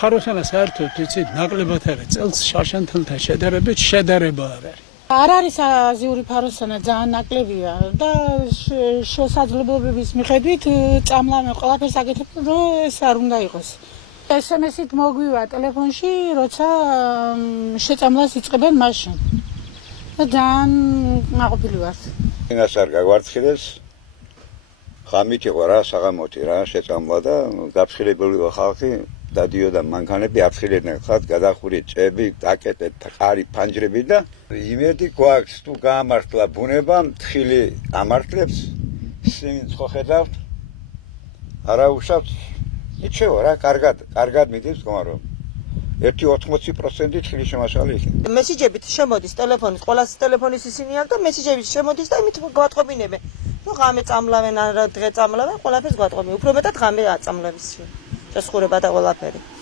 ფაროსანა საერთოდ იცით ნაკლებად არის წელს შარშანთელთან შედარებით შედარება არ არის. არ არის აზიური ფაროსანა ძალიან ნაკლებია და შესაძლებლობების მიხედვით წამლავენ ყველაფერს აკეთებენ რომ ეს არ უნდა იყოს. SMS-ით მოგვივა ტელეფონში როცა შეწამლას იწყებენ მაშინ. და ძალიან მაყოფილი ვარ. ინას არ გაგვარცხილეს ხამით იყო რა საღამოთი რა შეწამლა და გაფრთხილებული ხალხი დადიოდა მანქანები აფრთხილებდნენ ხალხს გადახური ჭები დაკეტეთ ხარი ფანჯრები და იმედი გვაქვს თუ გაამართლა ბუნება თხილი ამართლებს სიმინც ხო ხედავთ არა უშავთ იცეო რა კარგად მიდის კომარო 1-80% თხილი შემაშალი იქნება მესიჯებით შემოდის ტელეფონის ყოველას ტელეფონის ისინი აქვს და მესიჯებით შემოდის და იმით გვატყობინებენ რომ ღამე წამლავენ ან დღე წამლავენ ყველაფერს გვატყობინებენ უფრო მეტად ღამე აწამლებს შესხურება და ყველაფერი